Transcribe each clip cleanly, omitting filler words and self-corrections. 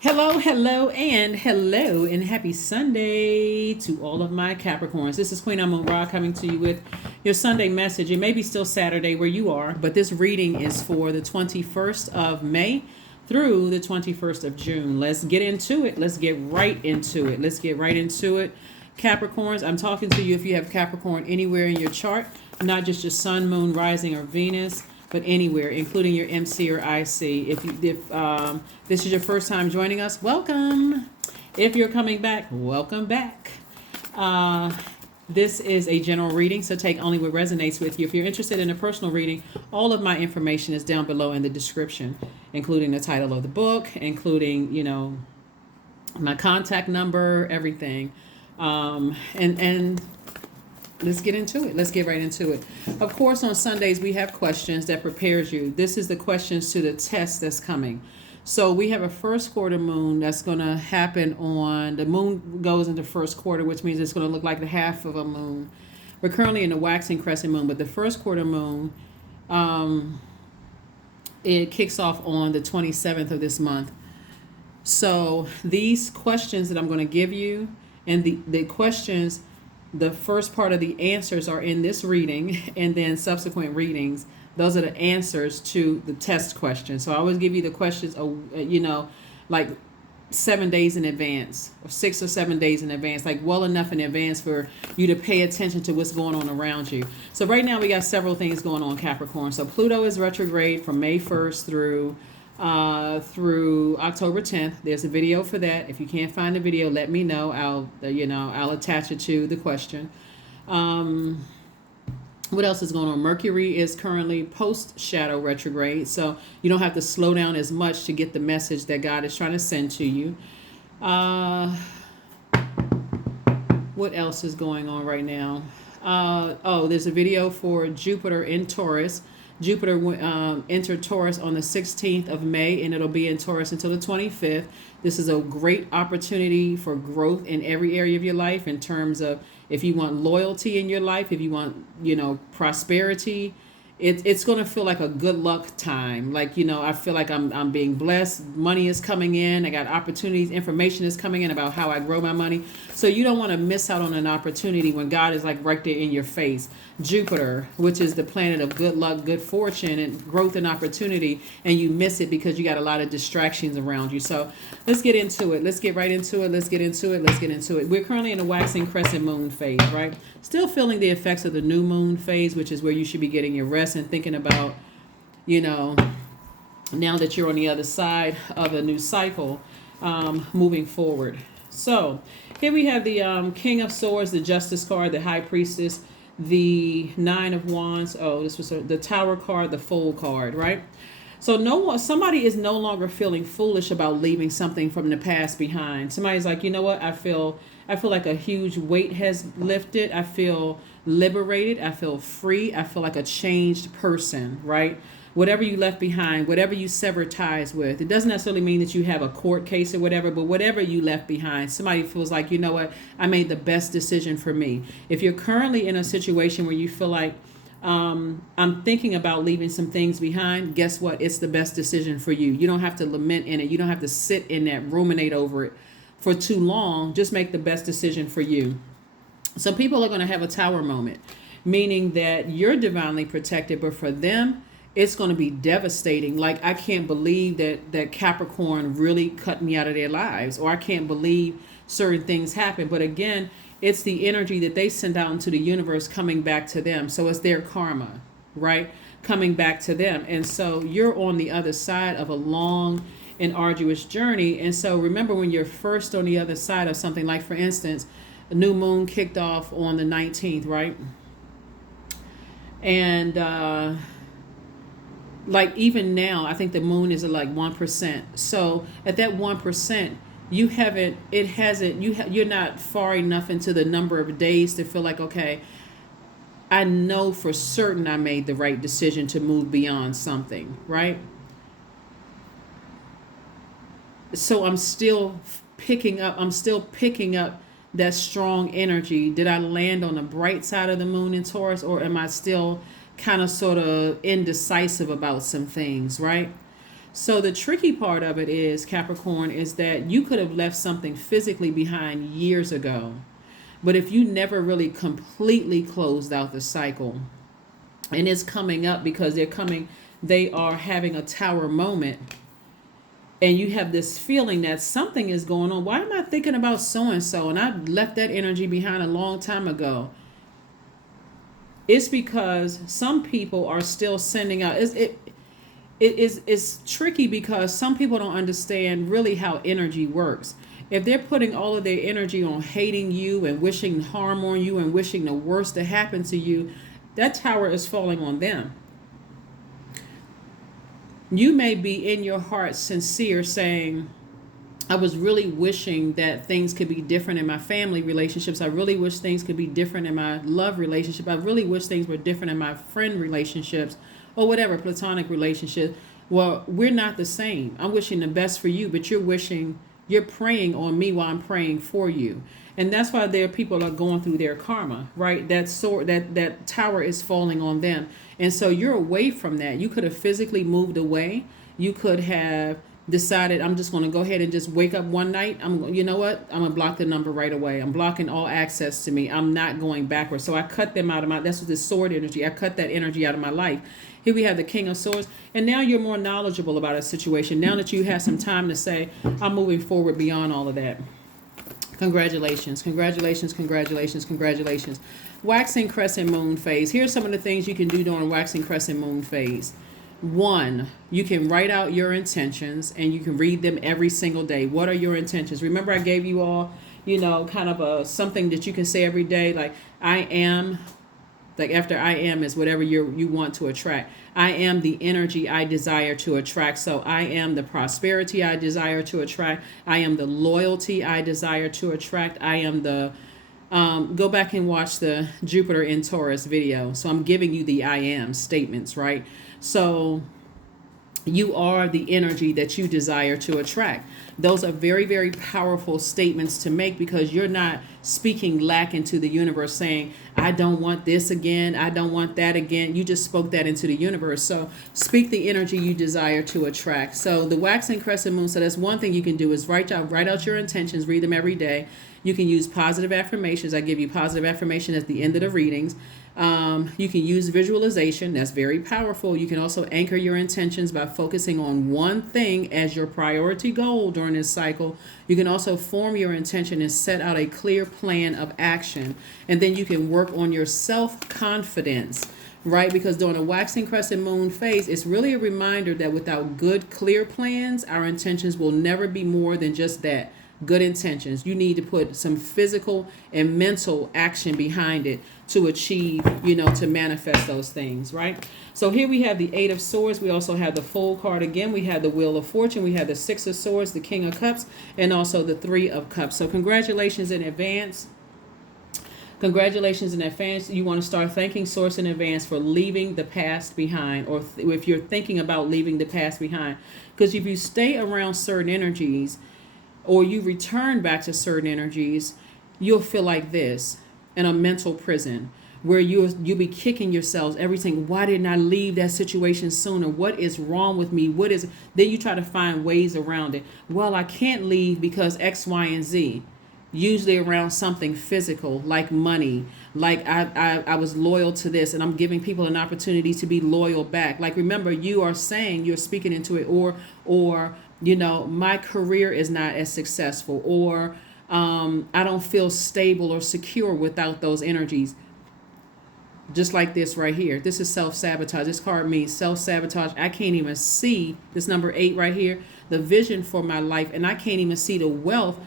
Hello, and happy Sunday to all of my Capricorns. This is Queen Amun Ra coming to you with your Sunday message. It may be still Saturday where you are, but this reading is for the 21st of May through the 21st of June. Let's get into it. Let's get right into it. Capricorns, I'm talking to you if you have Capricorn anywhere in your chart, not just your sun, moon, rising, or Venus, but anywhere, including your MC or IC. If this is your first time joining us, welcome. If you're coming back, welcome back. This is a general reading, so take only what resonates with you. If you're interested in a personal reading, all of my information is down below in the description, including the title of the book, including, my contact number, everything. And let's get into it. Let's get right into it. Of course, on Sundays, we have questions that prepares you. This is the questions to the test that's coming. So we have a first quarter moon that's going to happen the moon goes into first quarter, which means it's going to look like the half of a moon. We're currently in the waxing crescent moon, but the first quarter moon, it kicks off on the 27th of this month. So these questions that I'm going to give you, and the questions, the first part of the answers are in this reading, and then subsequent readings, those are the answers to the test questions. So I always give you the questions, like 7 days in advance, or 6 or 7 days in advance, like well enough in advance for you to pay attention to what's going on around you. So right now we got several things going on, Capricorn. So Pluto is retrograde from May 1st through October 10th. There's a video for that. If you can't find the video, let me know. I'll attach it to the question. What else is going on? Mercury is currently post shadow retrograde, so you don't have to slow down as much to get the message that God is trying to send to you. What else is going on right now? There's a video for Jupiter in Taurus. Jupiter entered Taurus on the 16th of May, and it'll be in Taurus until the 25th. This is a great opportunity for growth in every area of your life, in terms of if you want loyalty in your life, if you want, prosperity. It's going to feel like a good luck time. Like, I feel like I'm being blessed. Money is coming in. I got opportunities. Information is coming in about how I grow my money. So you don't want to miss out on an opportunity when God is like right there in your face. Jupiter, which is the planet of good luck, good fortune, and growth and opportunity, and you miss it because you got a lot of distractions around you. So let's get into it. Let's get right into it. Let's get into it. We're currently in the waxing crescent moon phase, right? Still feeling the effects of the new moon phase, which is where you should be getting your rest and thinking about, now that you're on the other side of a new cycle, moving forward. So here we have the King of Swords, the Justice card, the High Priestess, the Nine of Wands. Oh, this was the Tower card, the Fool card, right? So somebody is no longer feeling foolish about leaving something from the past behind. Somebody's like, you know what? I feel like a huge weight has lifted. I feel liberated. I feel free. I feel like a changed person, right? Whatever you left behind, whatever you severed ties with, it doesn't necessarily mean that you have a court case or whatever, but whatever you left behind, somebody feels like, you know what? I made the best decision for me. If you're currently in a situation where you feel like, I'm thinking about leaving some things behind, guess what? It's the best decision for you. You don't have to lament in it. You don't have to sit in that, ruminate over it for too long. Just make the best decision for you. Some people are going to have a tower moment, meaning that you're divinely protected, but for them, it's going to be devastating. Like, I can't believe that Capricorn really cut me out of their lives, or I can't believe certain things happen. But again, it's the energy that they send out into the universe coming back to them. So it's their karma, right? Coming back to them. And so you're on the other side of a long and arduous journey. And so remember, when you're first on the other side of something, like for instance, the new moon kicked off on the 19th, right? And like even now, I think the moon is at like 1%. So at that 1%, you're not far enough into the number of days to feel like, okay, I know for certain I made the right decision to move beyond something, right? So I'm still picking up that strong energy. Did I land on the bright side of the moon in Taurus, or am I still kind of sort of indecisive about some things, right? So the tricky part of it is, Capricorn, is that you could have left something physically behind years ago. But if you never really completely closed out the cycle, and it's coming up because they are having a tower moment, and you have this feeling that something is going on. Why am I thinking about so and so? And I left that energy behind a long time ago. It's because some people are still sending out. It's tricky because some people don't understand really how energy works. If they're putting all of their energy on hating you and wishing harm on you and wishing the worst to happen to you, that tower is falling on them. You may be in your heart sincere saying, I was really wishing that things could be different in my family relationships. I really wish things could be different in my love relationship. I really wish things were different in my friend relationships or whatever, platonic relationship. Well, we're not the same. I'm wishing the best for you, but you're praying on me while I'm praying for you. And that's why there are people are going through their karma, right? That tower is falling on them. And so you're away from that. You could have physically moved away. You could have decided, I'm just going to go ahead and just wake up one night. You know what? I'm going to block the number right away. I'm blocking all access to me. I'm not going backwards. So I cut them out of that's what this sword energy. I cut that energy out of my life. Here we have the King of Swords. And now you're more knowledgeable about a situation. Now that you have some time to say, I'm moving forward beyond all of that. Congratulations, congratulations, congratulations, congratulations. Waxing crescent moon phase. Here's some of the things you can do during waxing crescent moon phase. One, you can write out your intentions and you can read them every single day. What are your intentions? Remember I gave you all, kind of something that you can say every day, like I am, like after I am is whatever you want to attract. I am the energy I desire to attract. So I am the prosperity I desire to attract. I am the loyalty I desire to attract. I am the go back and watch the Jupiter in Taurus video. So I'm giving you the I am statements, right? So you are the energy that you desire to attract. Those are very, very powerful statements to make because you're not speaking lack into the universe saying, I don't want this again. I don't want that again. You just spoke that into the universe. So speak the energy you desire to attract. So the waxing crescent moon. So that's one thing you can do is write out your intentions, read them every day. You can use positive affirmations. I give you positive affirmation at the end of the readings. You can use visualization. That's very powerful. You can also anchor your intentions by focusing on one thing as your priority goal during this cycle. You can also form your intention and set out a clear plan of action. And then you can work on your self-confidence, right? Because during a waxing crescent moon phase, it's really a reminder that without good, clear plans, our intentions will never be more than just that. Good intentions. You need to put some physical and mental action behind it to achieve, to manifest those things, right? So here we have the Eight of Swords. We also have the Fool card again. We have the Wheel of Fortune. We have the Six of Swords, the King of Cups, and also the Three of Cups. So congratulations in advance. Congratulations in advance. You want to start thanking Source in advance for leaving the past behind, or if you're thinking about leaving the past behind. Because if you stay around certain energies, or you return back to certain energies, you'll feel like this in a mental prison where you'll be kicking yourselves, everything. Why didn't I leave that situation sooner? What is wrong with me? Then you try to find ways around it. Well, I can't leave because X, Y, and Z. Usually around something physical, like money, like I was loyal to this and I'm giving people an opportunity to be loyal back. Like, remember, you are saying, you're speaking into it, or my career is not as successful, or I don't feel stable or secure without those energies. Just like this right here. This is self-sabotage. This card means self-sabotage. I can't even see this number 8 right here, the vision for my life, and I can't even see the wealth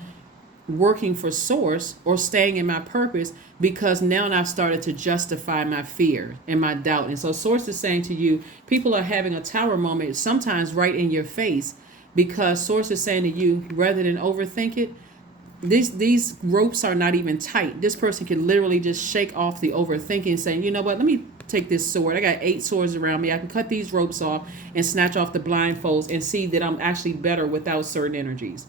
working for Source or staying in my purpose because now I've started to justify my fear and my doubt. And so Source is saying to you, people are having a tower moment, sometimes right in your face, because Source is saying to you, rather than overthink it, these ropes are not even tight. This person can literally just shake off the overthinking, saying, you know what, let me take this sword. I got 8 swords around me. I can cut these ropes off and snatch off the blindfolds and see that I'm actually better without certain energies.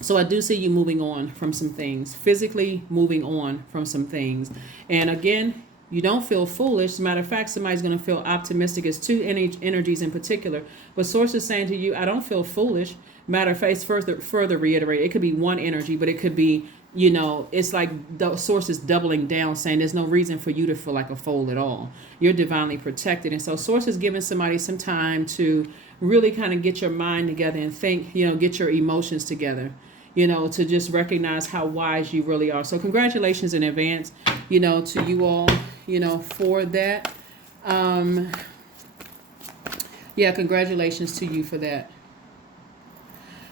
So I do see you moving on from some things, physically moving on from some things. And again, You don't feel foolish. As a matter of fact, somebody's going to feel optimistic. It's two energies in particular. But Source is saying to you, I don't feel foolish. Matter of fact, it's further reiterate. It could be one energy, but it could be, it's like the Source is doubling down, saying there's no reason for you to feel like a fool at all. You're divinely protected. And so Source is giving somebody some time to really kind of get your mind together and think, get your emotions together. To just recognize how wise you really are. So congratulations in advance, to you all, for that. Congratulations to you for that.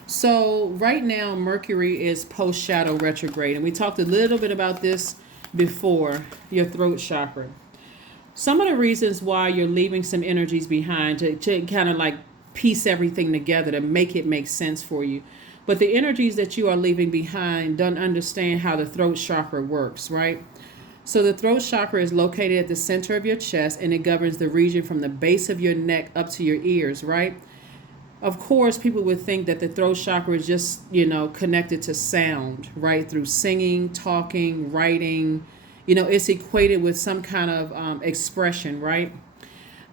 So right now, Mercury is post-shadow retrograde. And we talked a little bit about this before, your throat chakra. Some of the reasons why you're leaving some energies behind to kind of like piece everything together to make it make sense for you. But the energies that you are leaving behind don't understand how the throat chakra works, right? So the throat chakra is located at the center of your chest, and it governs the region from the base of your neck up to your ears, right? Of course, people would think that the throat chakra is just, connected to sound, right? Through singing, talking, writing, it's equated with some kind of expression, right?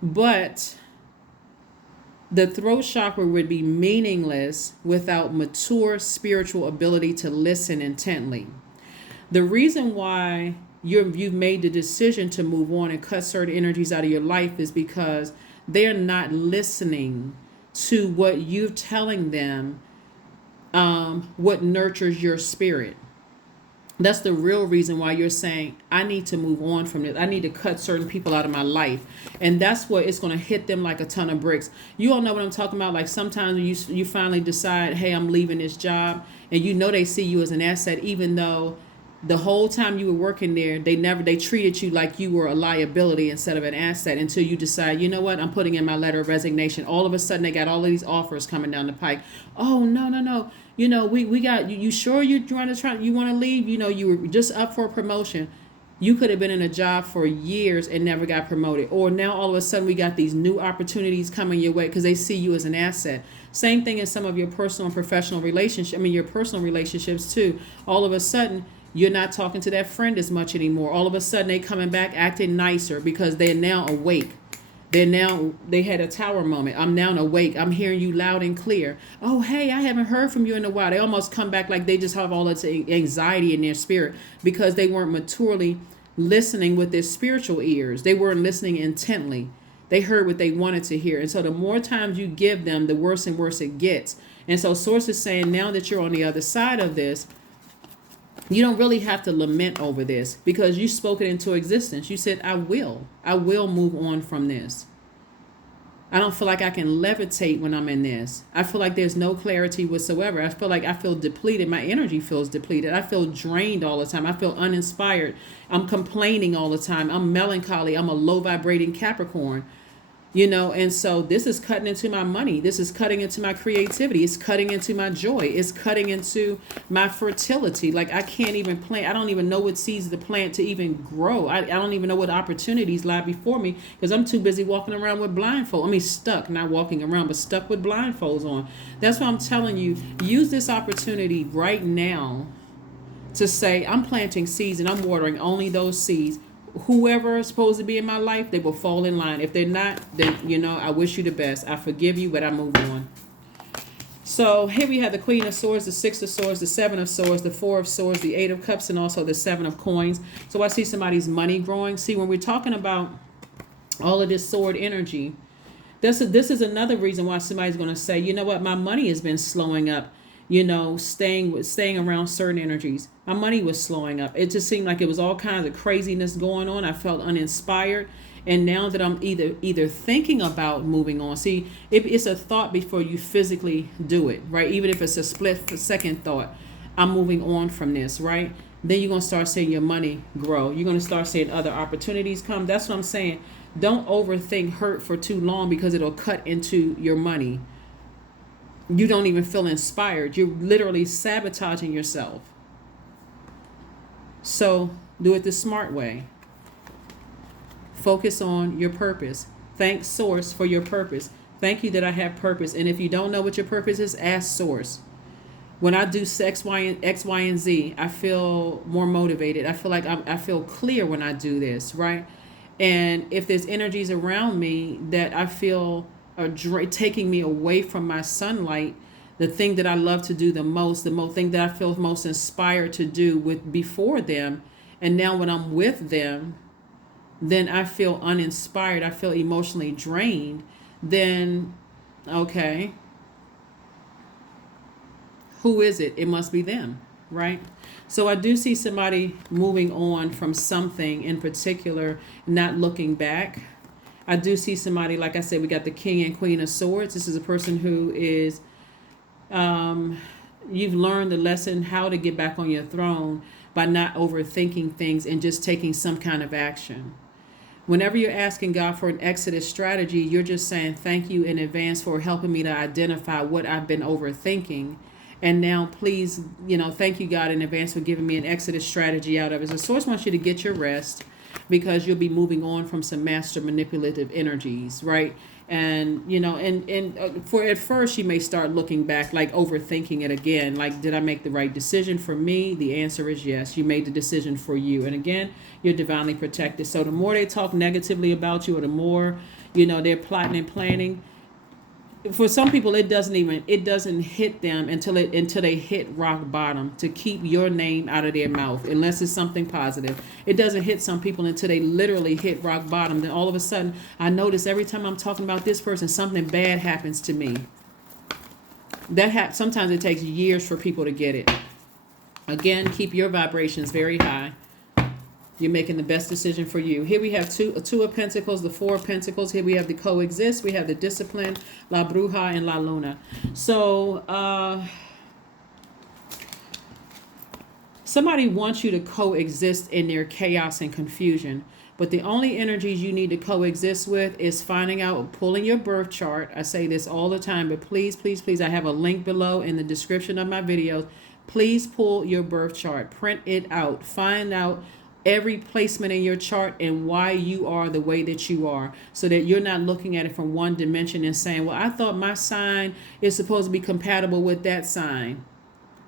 But the throat chakra would be meaningless without mature spiritual ability to listen intently. The reason why you've made the decision to move on and cut certain energies out of your life is because they're not listening to what you're telling them, what nurtures your spirit. That's the real reason why you're saying, I need to move on from this. I need to cut certain people out of my life. And that's what it's going to hit them like a ton of bricks. You all know what I'm talking about. Like sometimes you finally decide, hey, I'm leaving this job. And they see you as an asset, even though the whole time you were working there, they treated you like you were a liability instead of an asset, until you decide, you know what, I'm putting in my letter of resignation. All of a sudden, they got all of these offers coming down the pike. Oh, no. We got you. You sure you want to leave? You were just up for a promotion. You could have been in a job for years and never got promoted. Or now all of a sudden we got these new opportunities coming your way because they see you as an asset. Same thing in some of your personal and professional relationships. Your personal relationships too. All of a sudden, you're not talking to that friend as much anymore. All of a sudden, they coming back acting nicer because they're now awake. They had a tower moment. I'm now awake. I'm hearing you loud and clear. Oh, hey, I haven't heard from you in a while. They almost come back like they just have all this anxiety in their spirit because they weren't maturely listening with their spiritual ears. They weren't listening intently. They heard what they wanted to hear. And so the more times you give them, the worse and worse it gets. And so Source is saying, now that you're on the other side of this, you don't really have to lament over this because you spoke it into existence. You said, I will move on from this. I don't feel like I can levitate when I'm in this. I feel like there's no clarity whatsoever. I feel depleted. My energy feels depleted. I feel drained all the time. I feel uninspired. I'm complaining all the time. I'm melancholy. I'm a low vibrating Capricorn. And so this is cutting into my money. This is cutting into my creativity. It's cutting into my joy. It's cutting into my fertility. Like I can't even plant. I don't even know what seeds to plant to even grow. I don't even know what opportunities lie before me because I'm too busy walking around with blindfold. Stuck, not walking around, but stuck with blindfolds on. That's why I'm telling you, use this opportunity right now to say, I'm planting seeds and I'm watering only those seeds. Whoever is supposed to be in my life, they will fall in line. If they're not, then, I wish you the best. I forgive you, but I move on. So here we have the Queen of Swords, the Six of Swords, the Seven of Swords, the Four of Swords, the Eight of Cups, and also the Seven of Coins. So I see somebody's money growing. See, when we're talking about all of this sword energy, this is another reason why somebody's going to say, you know what, my money has been slowing up. Staying around certain energies. My money was slowing up. It just seemed like it was all kinds of craziness going on. I felt uninspired. And now that I'm either thinking about moving on, see, it's a thought before you physically do it, right? Even if it's a split second thought, I'm moving on from this, right? Then you're going to start seeing your money grow. You're going to start seeing other opportunities come. That's what I'm saying. Don't overthink hurt for too long because it'll cut into your money. You don't even feel inspired. You're literally sabotaging yourself. So do it the smart way. Focus on your purpose. Thank Source for your purpose. Thank you that I have purpose. And if you don't know what your purpose is, ask Source. When I do X, Y, and Z, I feel more motivated. I feel like I feel clear when I do this, right? And if there's energies around me that I feel are taking me away from my sunlight, the thing that I love to do the most thing that I feel most inspired to do with before them, and now when I'm with them, then I feel uninspired. I feel emotionally drained. Then, okay, who is it? It must be them, right? So I do see somebody moving on from something in particular, not looking back. I do see somebody, like I said, we got the King and Queen of Swords. This is a person who is, you've learned the lesson how to get back on your throne by not overthinking things and just taking some kind of action. Whenever you're asking God for an exodus strategy, you're just saying thank you in advance for helping me to identify what I've been overthinking. And now, please, thank you, God, in advance for giving me an exodus strategy out of it. So Source wants you to get your rest because you'll be moving on from some master manipulative energies, right? And, for at first, you may start looking back, like overthinking it again. Like, did I make the right decision for me? The answer is yes. You made the decision for you. And again, you're divinely protected. So the more they talk negatively about you, or the more, they're plotting and planning, for some people it doesn't hit them until they hit rock bottom, to keep your name out of their mouth, unless it's something positive. It doesn't hit some people until they literally hit rock bottom. Then all of a sudden, I notice every time I'm talking about this person, something bad happens to me. Sometimes it takes years for people to get it. Again, keep your vibrations very high. You're making the best decision for you. Here we have two of Pentacles, the Four of Pentacles. Here we have the Coexist. We have the Discipline, La Bruja, and La Luna. So somebody wants you to coexist in their chaos and confusion. But the only energies you need to coexist with is finding out, pulling your birth chart. I say this all the time, but please, please, please, I have a link below in the description of my videos. Please pull your birth chart. Print it out. Find out every placement in your chart and why you are the way that you are, so that you're not looking at it from one dimension and saying, well, I thought my sign is supposed to be compatible with that sign.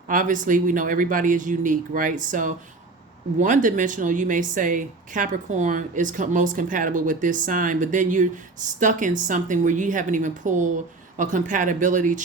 Obviously, we know everybody is unique, right? So one dimensional, you may say Capricorn is most compatible with this sign, but then you're stuck in something where you haven't even pulled a compatibility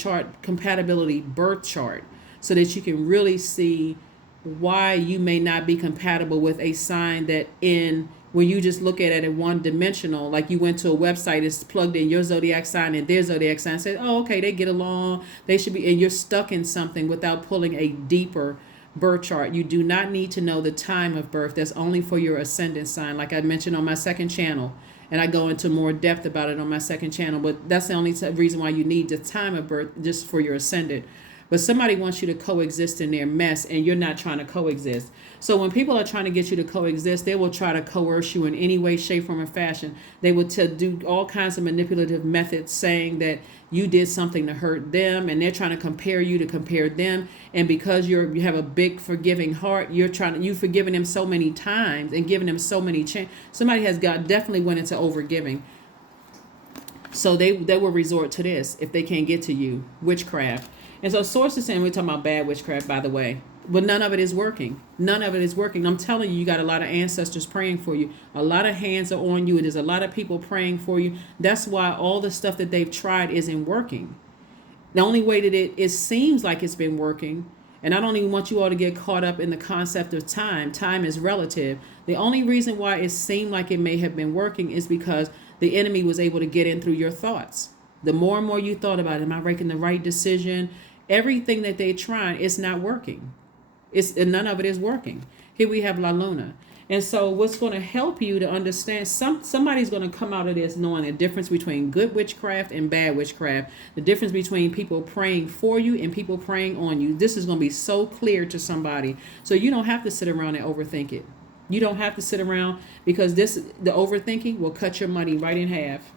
birth chart, so that you can really see why you may not be compatible with a sign that when you just look at it in one dimensional, like you went to a website, it's plugged in your zodiac sign and their zodiac sign, said, oh, okay, they get along, they should be, and you're stuck in something without pulling a deeper birth chart. You do not need to know the time of birth. That's only for your ascendant sign, like I mentioned on my second channel, and I go into more depth about it on my second channel, but that's the only reason why you need the time of birth, just for your ascendant. But somebody wants you to coexist in their mess, and you're not trying to coexist. So when people are trying to get you to coexist, they will try to coerce you in any way, shape, form, or fashion. They will do all kinds of manipulative methods, saying that you did something to hurt them, and they're trying to compare you to compare them. And because you have a big forgiving heart, you've forgiven them so many times and given them so many chances. Somebody definitely went into overgiving. So they will resort to this if they can't get to you, witchcraft. And so Source is saying, we're talking about bad witchcraft, by the way, but none of it is working. None of it is working. I'm telling you, you got a lot of ancestors praying for you. A lot of hands are on you. There's a lot of people praying for you. That's why all the stuff that they've tried isn't working. The only way that it seems like it's been working, and I don't even want you all to get caught up in the concept of time. Time is relative. The only reason why it seemed like it may have been working is because the enemy was able to get in through your thoughts. The more and more you thought about, am I making the right decision? Everything that they try, it's not working. None of it is working. Here we have La Luna. And so what's going to help you to understand, somebody's going to come out of this knowing the difference between good witchcraft and bad witchcraft, the difference between people praying for you and people praying on you. This is going to be so clear to somebody. So you don't have to sit around and overthink it. You don't have to sit around, because the overthinking will cut your money right in half.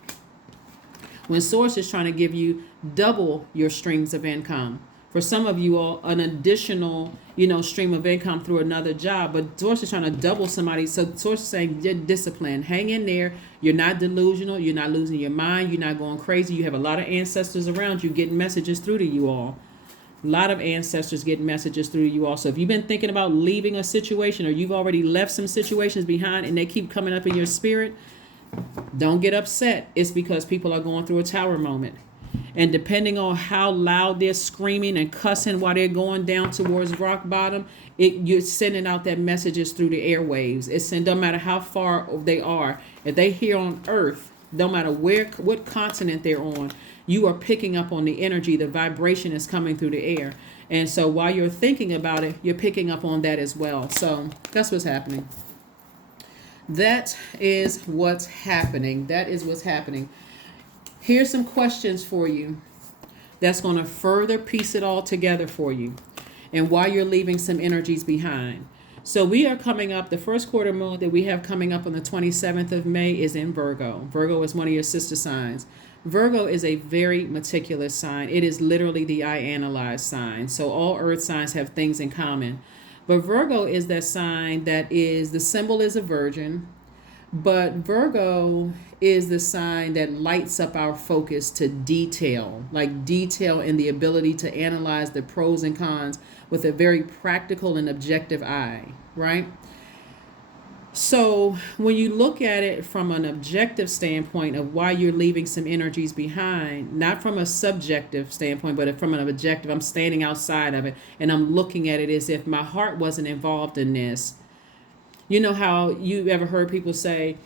When Source is trying to give you double your streams of income. For some of you all, an additional, stream of income through another job. But Source is trying to double somebody. So Source is saying, get disciplined. Hang in there. You're not delusional. You're not losing your mind. You're not going crazy. You have a lot of ancestors around you getting messages through to you all. A lot of ancestors get messages through you also. If you've been thinking about leaving a situation, or you've already left some situations behind and they keep coming up in your spirit, don't get upset. It's because people are going through a tower moment. And depending on how loud they're screaming and cussing while they're going down towards rock bottom, you're sending out that messages through the airwaves. No matter how far they are. If they here on Earth, no matter what continent they're on, you are picking up on the energy. The vibration is coming through the air. And so while you're thinking about it, you're picking up on that as well. So that's what's happening. That is what's happening. That is what's happening. Here's some questions for you that's going to further piece it all together for you and why you're leaving some energies behind. So we are coming up, the first quarter moon that we have coming up on the 27th of May is in Virgo. Virgo is one of your sister signs. Virgo is a very meticulous sign. It is literally the I analyze sign. So all earth signs have things in common. But Virgo is that sign that is, the symbol is a virgin. But Virgo is the sign that lights up our focus to detail, like detail in the ability to analyze the pros and cons with a very practical and objective eye, right? So when you look at it from an objective standpoint of why you're leaving some energies behind, not from a subjective standpoint, but from an objective, I'm standing outside of it and I'm looking at it as if my heart wasn't involved in this. You know how you ever heard people say,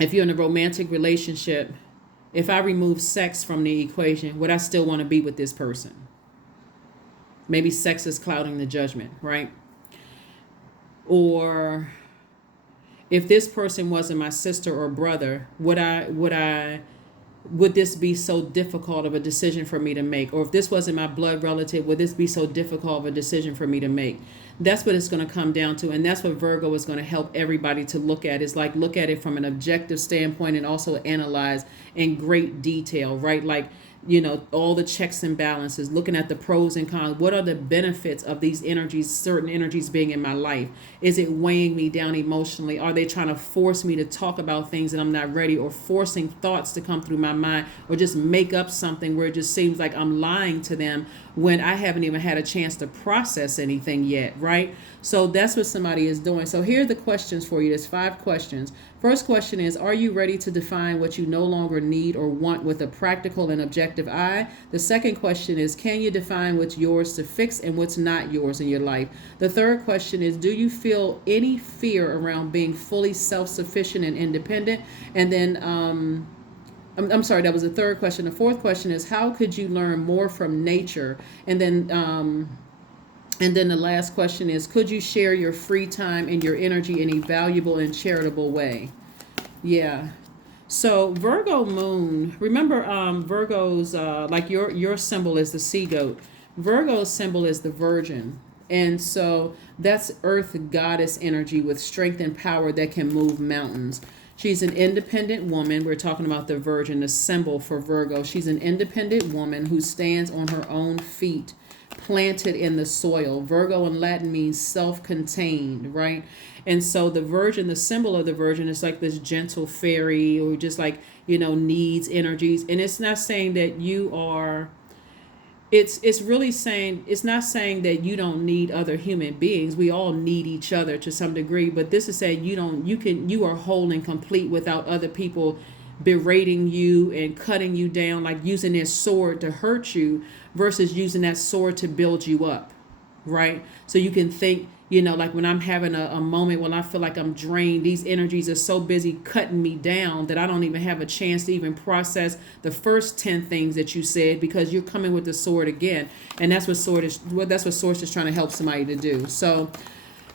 if you're in a romantic relationship, if I remove sex from the equation, would I still want to be with this person? Maybe sex is clouding the judgment, right? Or if this person wasn't my sister or brother, would this be so difficult of a decision for me to make? Or if this wasn't my blood relative, would this be so difficult of a decision for me to make? That's what it's going to come down to. And that's what Virgo is going to help everybody to look at. Is like, look at it from an objective standpoint and also analyze in great detail, right? Like, you know, all the checks and balances, looking at the pros and cons. What are the benefits of these energies, certain energies being in my life? Is it weighing me down emotionally? Are they trying to force me to talk about things that I'm not ready, or forcing thoughts to come through my mind, or just make up something where it just seems like I'm lying to them when I haven't even had a chance to process anything yet, right? So that's what somebody is doing. So here are the questions for you. There's 5 questions. First question is, are you ready to define what you no longer need or want with a practical and objective eye? The second question is, can you define what's yours to fix and what's not yours in your life? The third question is, do you feel any fear around being fully self-sufficient and independent? And then, I'm sorry, that was the third question. The fourth question is, how could you learn more from nature? And then the last question is, could you share your free time and your energy in a valuable and charitable way? Yeah. So Virgo moon, remember Virgo's, like your symbol is the sea goat. Virgo's symbol is the virgin. And so that's earth goddess energy with strength and power that can move mountains. She's an independent woman. We're talking about the virgin, the symbol for Virgo. She's an independent woman who stands on her own feet, planted in the soil. Virgo in Latin means self-contained, right? And so the virgin, the symbol of the virgin, is like this gentle fairy, or just like, you know, needs energies. And it's not saying that you are, it's really saying, it's not saying that you don't need other human beings. We all need each other to some degree, but this is saying you are whole and complete without other people berating you and cutting you down, like using their sword to hurt you versus using that sword to build you up, right? So you can think, you know, like when I'm having a moment when I feel like I'm drained, these energies are so busy cutting me down that I don't even have a chance to even process the first 10 things that you said, because you're coming with the sword again. And that's what Source is trying to help somebody to do. So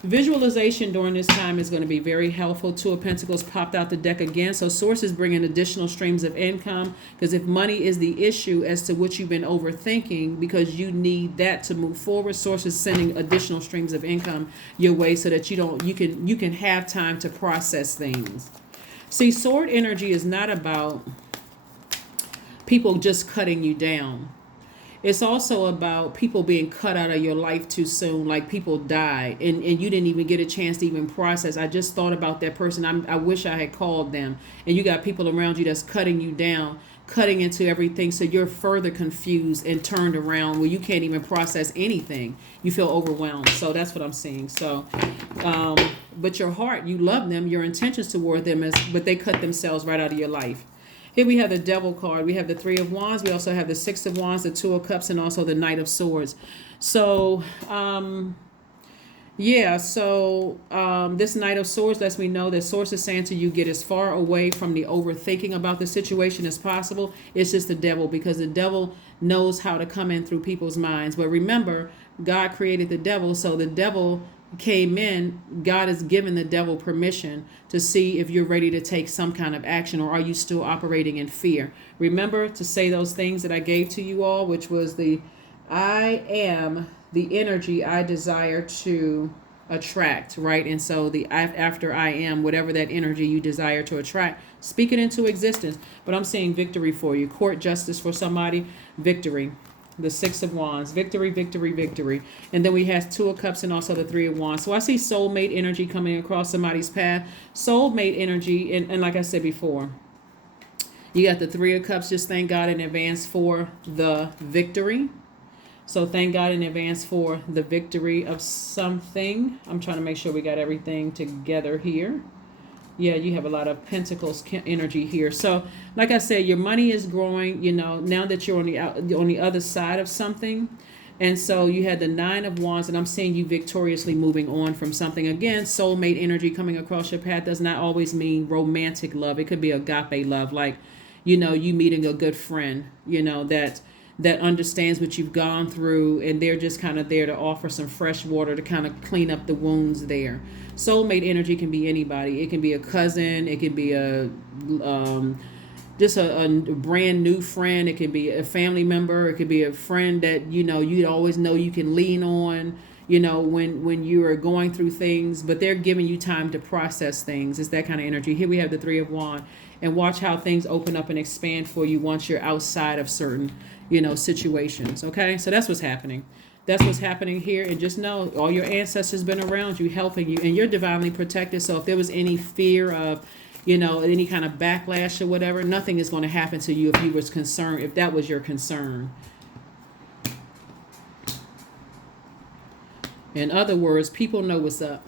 visualization during this time is going to be very helpful. 2 of Pentacles popped out the deck again. So Source is bringing additional streams of income, because if money is the issue as to what you've been overthinking, because you need that to move forward, Source is sending additional streams of income your way so that you can have time to process things. See, sword energy is not about people just cutting you down. It's also about people being cut out of your life too soon, like people died and you didn't even get a chance to even process. I just thought about that person. I wish I had called them. And you got people around you that's cutting you down cutting into everything, so you're further confused and turned around where you can't even process anything. You feel overwhelmed. So that's what I'm seeing. So but your heart, you love them, your intentions toward them is, but they cut themselves right out of your life. Here we have the Devil card. We have the Three of Wands. We also have the Six of Wands, the Two of Cups, and also the Knight of Swords. So yeah, so this Knight of Swords lets me know that Source is saying to you, get as far away from the overthinking about the situation as possible. It's just the devil, because the devil knows how to come in through people's minds. But remember, God created the devil, so the devil came in. God has given the devil permission to see if you're ready to take some kind of action, or are you still operating in fear. Remember to say those things that I gave to you all, which was the I am the energy I desire to attract, right? And so the after I am, whatever that energy you desire to attract, speak it into existence. But I'm seeing victory for you. Court justice for somebody, victory. The Six of Wands, victory, victory, victory. And then we have Two of Cups and also the Three of Wands. So I see soulmate energy coming across somebody's path. Soulmate energy, and like I said before, you got the Three of Cups. Just thank God in advance for the victory. So thank God in advance for the victory of something. I'm trying to make sure we got everything together here. Yeah, you have a lot of Pentacles energy here. So like I said, your money is growing, you know, now that you're on the other side of something. And so you had the Nine of Wands, and I'm seeing you victoriously moving on from something. Again, soulmate energy coming across your path does not always mean romantic love. It could be agape love, like, you know, you meeting a good friend, you know, that understands what you've gone through, and they're just kind of there to offer some fresh water to kind of clean up the wounds there. Soulmate energy can be anybody. It can be a cousin. It can be a just a brand new friend. It can be a family member. It could be a friend that, you know, you always know you can lean on, you know, when you are going through things, but they're giving you time to process things. It's that kind of energy. Here we have the Three of Wands, and watch how things open up and expand for you once you're outside of certain, you know, situations. Okay, so that's what's happening. That's what's happening here. And just know all your ancestors been around you, helping you, and you're divinely protected. So if there was any fear of, you know, any kind of backlash or whatever, nothing is going to happen to you if you was concerned, if that was your concern. In other words, people know what's up.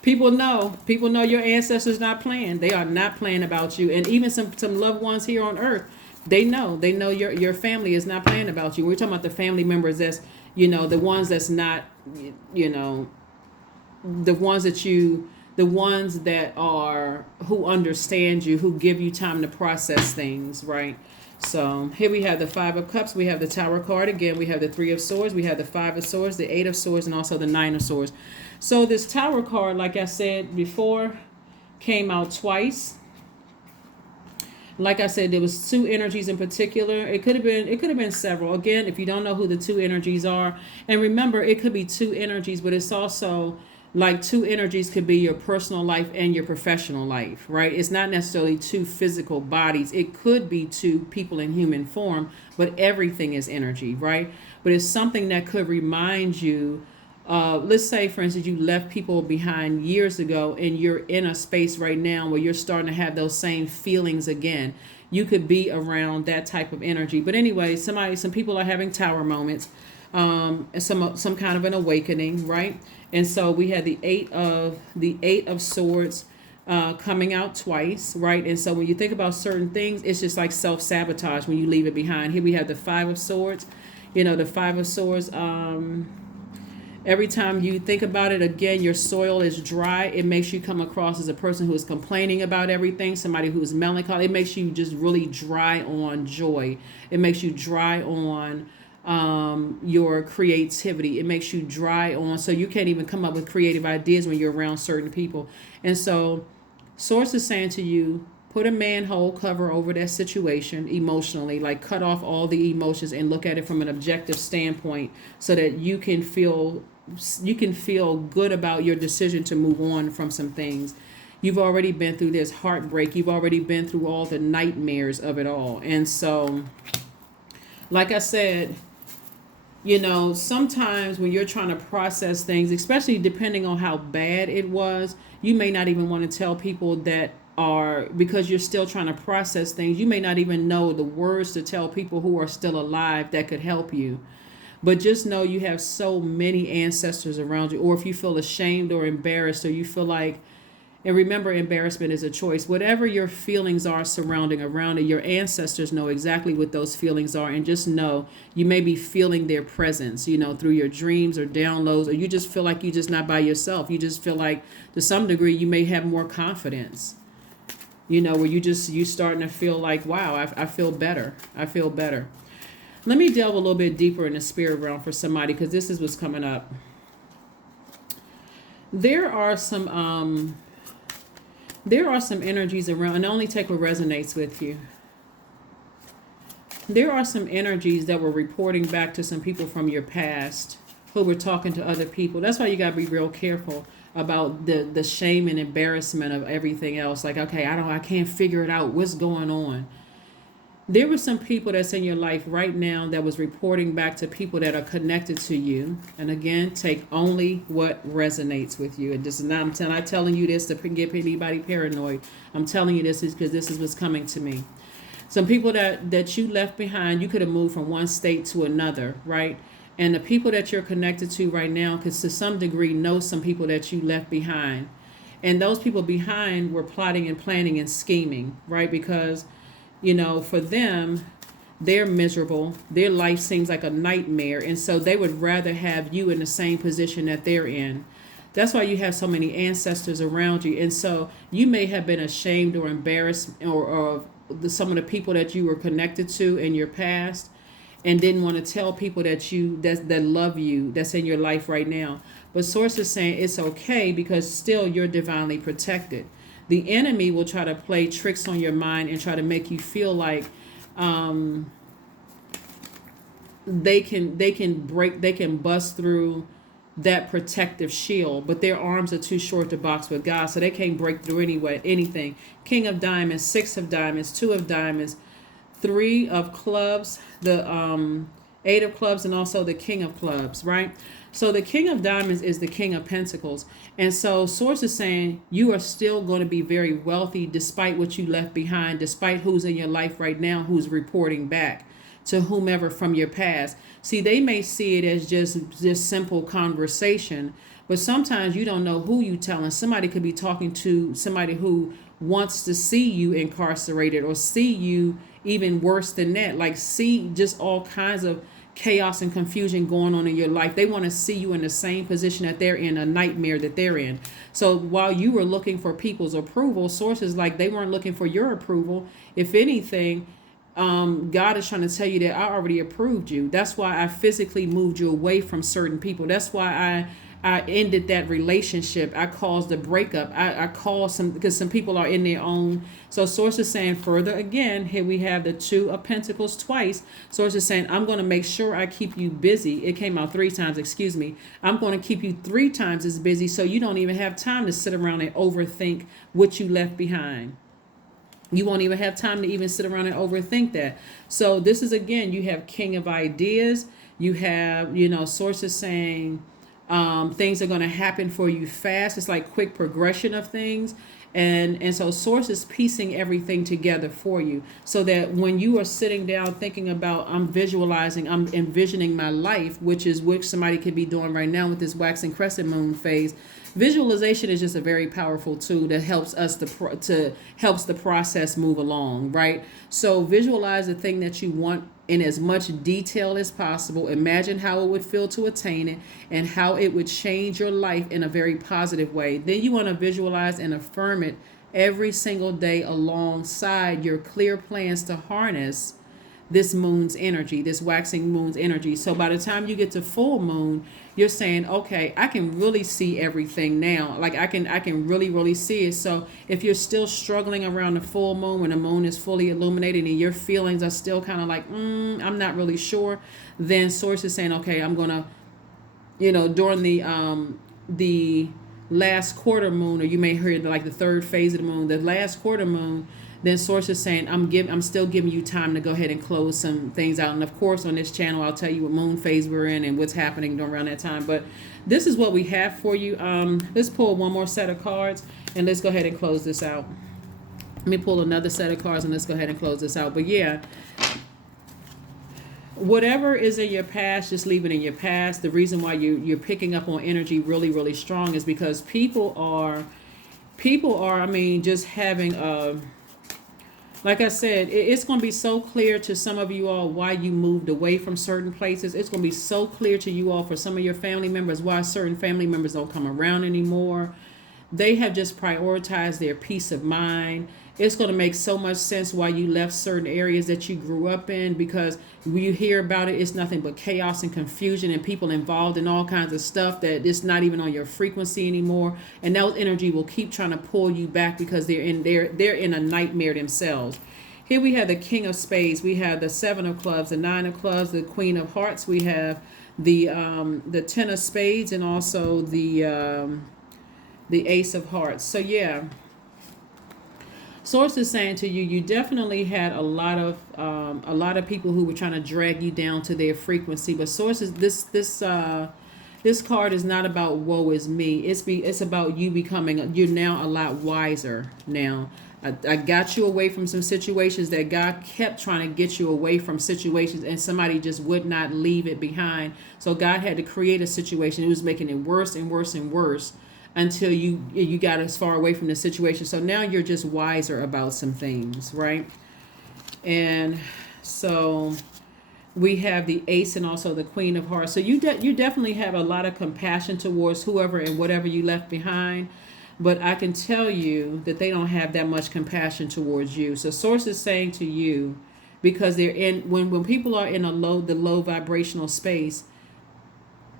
People know your ancestors not playing. They are not playing about you. And even some loved ones here on earth, they know your family is not playing about you. We're talking about the family members that's, you know, the ones that's not, you know, the ones that are, who understand you, who give you time to process things, right? So here we have the Five of Cups. We have the Tower card. Again, we have the Three of Swords. We have the Five of Swords, the Eight of Swords, and also the Nine of Swords. So this Tower card, like I said before, came out twice. Like I said, there was two energies in particular. It could have been several. Again, if you don't know who the two energies are, and remember, it could be two energies, but it's also like two energies could be your personal life and your professional life, right? It's not necessarily two physical bodies. It could be two people in human form, but everything is energy, right? But it's something that could remind you, let's say, for instance, you left people behind years ago and you're in a space right now where you're starting to have those same feelings again. You could be around that type of energy. But anyway, some people are having tower moments, some kind of an awakening, right? And so we had the eight of swords coming out twice, right? And so when you think about certain things, it's just like self-sabotage when you leave it behind. Here we have the Five of Swords. You know, the Five of Swords, every time you think about it, again, your soil is dry. It makes you come across as a person who is complaining about everything, somebody who is melancholy. It makes you just really dry on joy. It makes you dry on your creativity. It makes you dry on, so you can't even come up with creative ideas when you're around certain people. And so Source is saying to you, put a manhole cover over that situation emotionally, like cut off all the emotions and look at it from an objective standpoint so that you can feel good about your decision to move on from some things. You've already been through this heartbreak. You've already been through all the nightmares of it all. And so, like I said, you know, sometimes when you're trying to process things, especially depending on how bad it was, you may not even want to tell people that are, because you're still trying to process things, you may not even know the words to tell people who are still alive that could help you. But just know you have so many ancestors around you. Or if you feel ashamed or embarrassed, or you feel like, and remember, embarrassment is a choice. Whatever your feelings are surrounding around it, your ancestors know exactly what those feelings are. And just know you may be feeling their presence, through your dreams or downloads, or you just feel like you're just not by yourself. You just feel like to some degree you may have more confidence, where you starting to feel like, wow, I feel better. I feel better. Let me delve a little bit deeper in the spirit realm for somebody, because this is what's coming up. There are some energies around, and only take what resonates with you. There are some energies that were reporting back to some people from your past who were talking to other people. That's why you got to be real careful about the shame and embarrassment of everything else. Like, okay, I can't figure it out. What's going on? There were some people that's in your life right now that was reporting back to people that are connected to you. And again, take only what resonates with you. And this is not, I'm not telling you this to get anybody paranoid. I'm telling you this is because this is what's coming to me. Some people that you left behind, you could have moved from one state to another, right? And the people that you're connected to right now, because to some degree know some people that you left behind. And those people behind were plotting and planning and scheming, right? Because for them, they're miserable. Their life seems like a nightmare. And so they would rather have you in the same position that they're in. That's why you have so many ancestors around you. And so you may have been ashamed or embarrassed or some of the people that you were connected to in your past, and didn't want to tell people that love you, that's in your life right now. But Source is saying it's okay, because still you're divinely protected. The enemy will try to play tricks on your mind and try to make you feel like they can bust through that protective shield, but their arms are too short to box with God, so they can't break through anything. King of Diamonds, Six of Diamonds, Two of Diamonds, Three of Clubs, the Eight of Clubs, and also the King of Clubs, right? So the King of Diamonds is the King of Pentacles. And so Source is saying you are still going to be very wealthy despite what you left behind, despite who's in your life right now, who's reporting back to whomever from your past. See, they may see it as just simple conversation, but sometimes you don't know who you telling. Somebody could be talking to somebody who wants to see you incarcerated, or see you even worse than that, like see just all kinds of chaos and confusion going on in your life. They want to see you in the same position that they're in, a nightmare that they're in. So while you were looking for people's approval, Sources like they weren't looking for your approval. If anything, God is trying to tell you that I already approved you. That's why I physically moved you away from certain people. That's why I ended that relationship. I caused a breakup. I caused some, because some people are in their own. So Source is saying further again, here we have the Two of Pentacles twice. Source is saying, I'm going to make sure I keep you busy. It came out 3 times, excuse me. I'm going to keep you 3 times as busy, so you don't even have time to sit around and overthink what you left behind. You won't even have time to even sit around and overthink that. So this is, again, you have King of Ideas. You have, Sources saying, things are going to happen for you fast. It's like quick progression of things. And so Source is piecing everything together for you, so that when you are sitting down thinking about, I'm envisioning my life, which is what somebody could be doing right now with this waxing crescent moon phase. Visualization is just a very powerful tool that helps us helps the process move along, right? So visualize the thing that you want in as much detail as possible. Imagine how it would feel to attain it and how it would change your life in a very positive way. Then you want to visualize and affirm it every single day alongside your clear plans to harness this moon's energy, this waxing moon's energy. So by the time you get to full moon, you're saying, okay, I can really see everything now. Like I can really see it. So if you're still struggling around the full moon, when the moon is fully illuminated and your feelings are still kind of like, I'm not really sure, then Source is saying, okay, I'm gonna, during the last quarter moon, or you may hear like the third phase of the moon, the last quarter moon, then Source is saying, I'm still giving you time to go ahead and close some things out. And of course, on this channel, I'll tell you what moon phase we're in and what's happening around that time. But this is what we have for you. Let's pull one more set of cards and let's go ahead and close this out. Let me pull another set of cards and let's go ahead and close this out. But yeah, whatever is in your past, just leave it in your past. The reason why you're picking up on energy really, really strong is because people are, I mean, just having a, like I said, it's going to be so clear to some of you all why you moved away from certain places. It's going to be so clear to you all for some of your family members why certain family members don't come around anymore. They have just prioritized their peace of mind. It's going to make so much sense why you left certain areas that you grew up in, because when you hear about it, it's nothing but chaos and confusion and people involved in all kinds of stuff that it's not even on your frequency anymore. And that energy will keep trying to pull you back because they're in a nightmare themselves. Here we have the King of Spades. We have the Seven of Clubs, the Nine of Clubs, the Queen of Hearts. We have the Ten of Spades, and also the Ace of Hearts. So yeah. Source is saying to you, you definitely had a lot of people who were trying to drag you down to their frequency. But sources, this card is not about woe is me. It's about you becoming. You're now a lot wiser now. I got you away from some situations that God kept trying to get you away from situations, and somebody just would not leave it behind. So God had to create a situation. It was making it worse and worse and worse, until you got as far away from the situation. So now you're just wiser about some things, right? And so we have the Ace and also the Queen of Hearts. So you definitely have a lot of compassion towards whoever and whatever you left behind. But I can tell you that they don't have that much compassion towards you. So Source is saying to you, because they're in, when people are in the low vibrational space,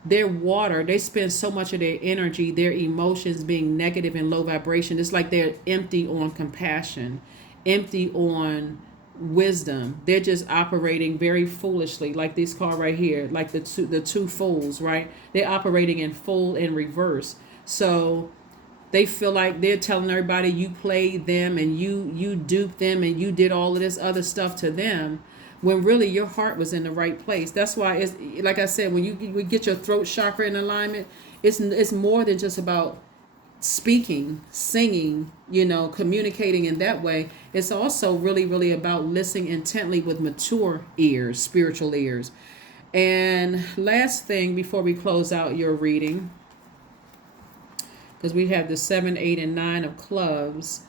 their water, they spend so much of their energy, their emotions being negative and low vibration. It's like they're empty on compassion, empty on wisdom. They're just operating very foolishly, like this card right here, like the two fools, right? They're operating in full and reverse. So they feel like they're telling everybody you played them and you duped them and you did all of this other stuff to them, when really your heart was in the right place. That's why it's like I said, when you get your throat chakra in alignment, it's more than just about speaking, singing, communicating in that way. It's also really, really about listening intently with mature ears, spiritual ears. And last thing before we close out your reading, because we have the 7, 8, and 9 of clubs.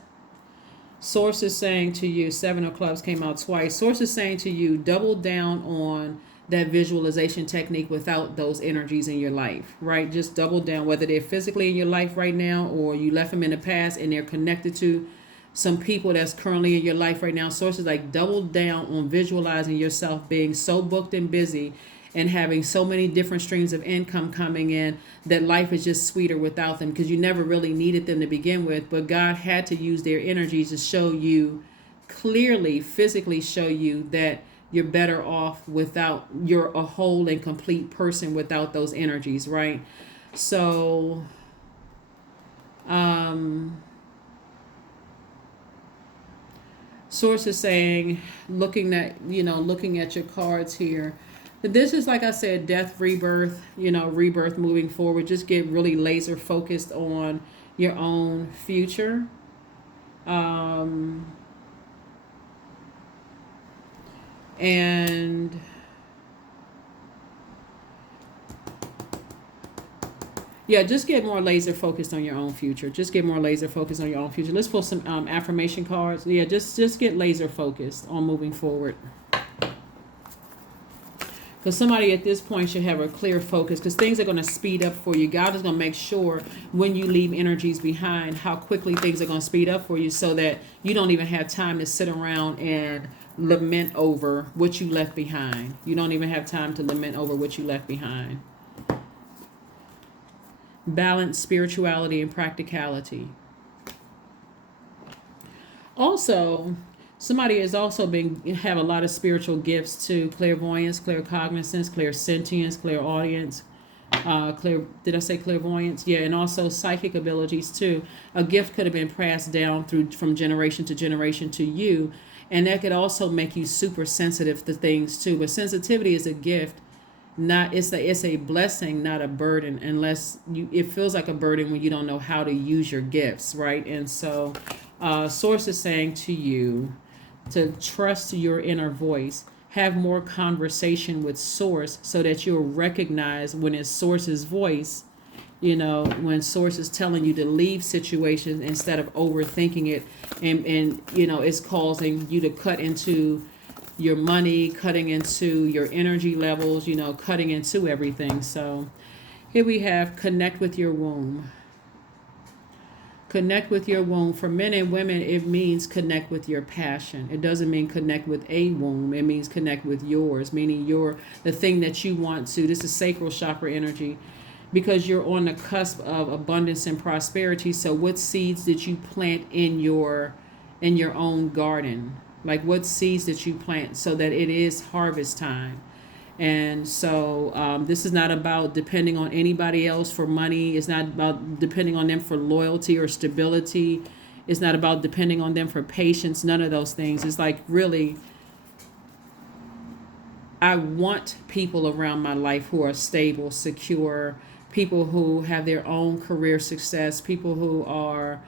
Source is saying to you, 7 of clubs came out twice. Source is saying to you, double down on that visualization technique without those energies in your life, right? Just double down, whether they're physically in your life right now or you left them in the past and they're connected to some people that's currently in your life right now. Source is like, double down on visualizing yourself being so booked and busy and having so many different streams of income coming in that life is just sweeter without them, because you never really needed them to begin with. But God had to use their energies to show you clearly, physically show you that you're better off without, you're a whole and complete person without those energies, right? So, Source is saying, looking at your cards here, this is, like I said, death, rebirth, rebirth moving forward. Just get really laser focused on your own future. And yeah, just get more laser focused on your own future. Just get more laser focused on your own future. Let's pull some affirmation cards. Yeah, just get laser focused on moving forward. Because somebody at this point should have a clear focus, because things are going to speed up for you. God is going to make sure when you leave energies behind, how quickly things are going to speed up for you, so that you don't even have time to sit around and lament over what you left behind. You don't even have time to lament over what you left behind. Balance, spirituality, and practicality. Also, somebody has also have a lot of spiritual gifts too: clairvoyance, claircognizance, clairsentience, clairaudience. Did I say clairvoyance? Yeah, and also psychic abilities too. A gift could have been passed down from generation to generation to you, and that could also make you super sensitive to things too. But sensitivity is a gift. It's a blessing, not a burden, unless it feels like a burden when you don't know how to use your gifts, right? And so Source is saying to you to trust your inner voice. Have more conversation with Source so that you'll recognize when it's Source's voice, when Source is telling you to leave situations instead of overthinking it, and it's causing you to cut into your money, cutting into your energy levels, cutting into everything. So here we have connect with your womb. Connect with your womb. For men and women, it means connect with your passion. It doesn't mean connect with a womb. It means connect with yours, meaning the thing that you want to. This is sacral chakra energy, because you're on the cusp of abundance and prosperity. So what seeds did you plant in your own garden? Like what seeds did you plant so that it is harvest time? And so this is not about depending on anybody else for money. It's not about depending on them for loyalty or stability. It's not about depending on them for patience. None of those things. It's like, really, I want people around my life who are stable, secure, people who have their own career success, people who are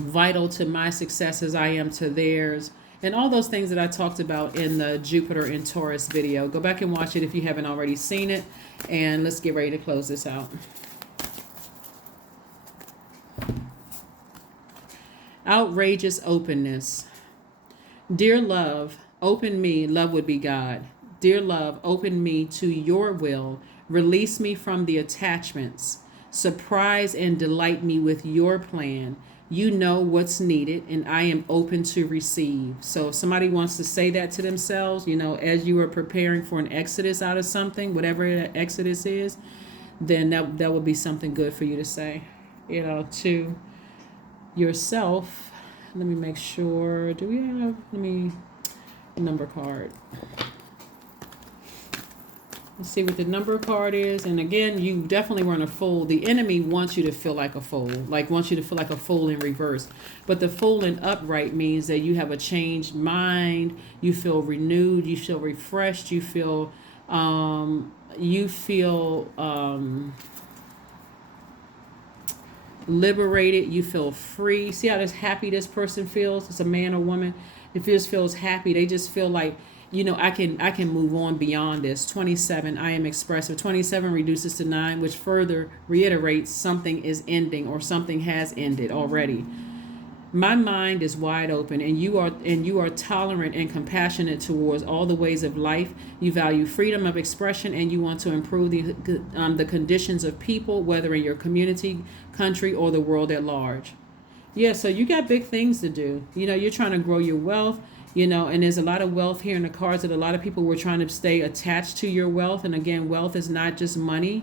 vital to my success as I am to theirs. And all those things that I talked about in the Jupiter in Taurus video. Go back and watch it if you haven't already seen it. And let's get ready to close this out. Outrageous openness. Dear love, open me. Love would be God. Dear love, open me to your will. Release me from the attachments. Surprise and delight me with your plan. You know what's needed, and I am open to receive. So if somebody wants to say that to themselves, as you are preparing for an exodus out of something, whatever that exodus is, then that would be something good for you to say, to yourself. Let me make sure. Do we have, number card. Let's see what the number card is. And again, you definitely weren't a fool. The enemy wants you to feel like a fool, wants you to feel like a fool in reverse. But the fool in upright means that you have a changed mind. You feel renewed. You feel refreshed. You feel, liberated. You feel free. See how happy this person feels? It's a man or woman. It just feels happy. They just feel like, I can move on beyond this. 27, I am expressive. 27 reduces to 9, which further reiterates something is ending or something has ended already. My mind is wide open, and you are tolerant and compassionate towards all the ways of life. You value freedom of expression, and you want to improve the conditions of people, whether in your community, country, or the world at large. Yeah, so you got big things to do. You're trying to grow your wealth. And there's a lot of wealth here in the cards that a lot of people were trying to stay attached to your wealth. And again, wealth is not just money.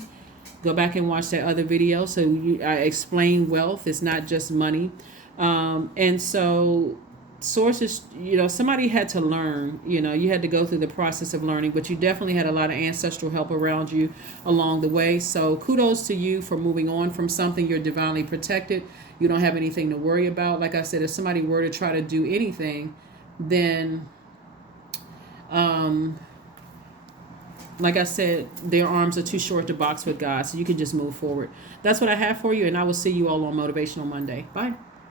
Go back and watch that other video. So I explain wealth. It's not just money. And so sources, somebody had to learn, you had to go through the process of learning, but you definitely had a lot of ancestral help around you along the way. So kudos to you for moving on from something. You're divinely protected. You don't have anything to worry about. Like I said, if somebody were to try to do anything, then like I said, their arms are too short to box with God, so you can just move forward. That's what I have for you, and I will see you all on Motivational Monday. Bye.